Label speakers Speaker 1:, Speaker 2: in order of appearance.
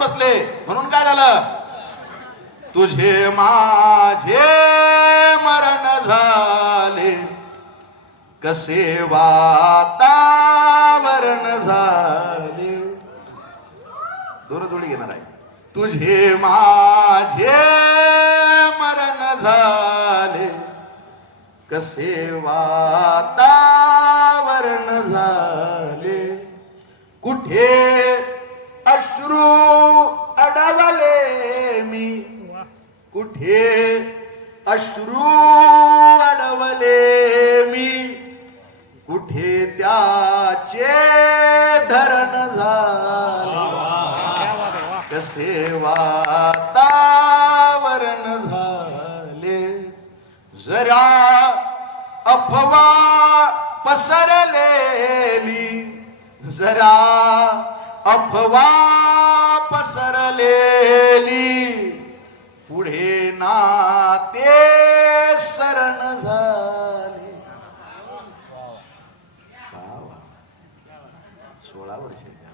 Speaker 1: बसले. म्हणून काय झालं? तुझे माझे मरण झाले. कसे वातावरण झाले? दोन जोडी घेणार आहे. तुझे माझे मरण झाले. कसे वातावरण झाले? कुठे कुठे? अश्रू अडवले मी. कुठे त्याचे धरण झाले? कसे वातावरण झाले? जरा अफवा पसरलेली जरा अफवा पसरलेली पुढे नाते सरण झाले. वा वा. सोळा वर्षाच्या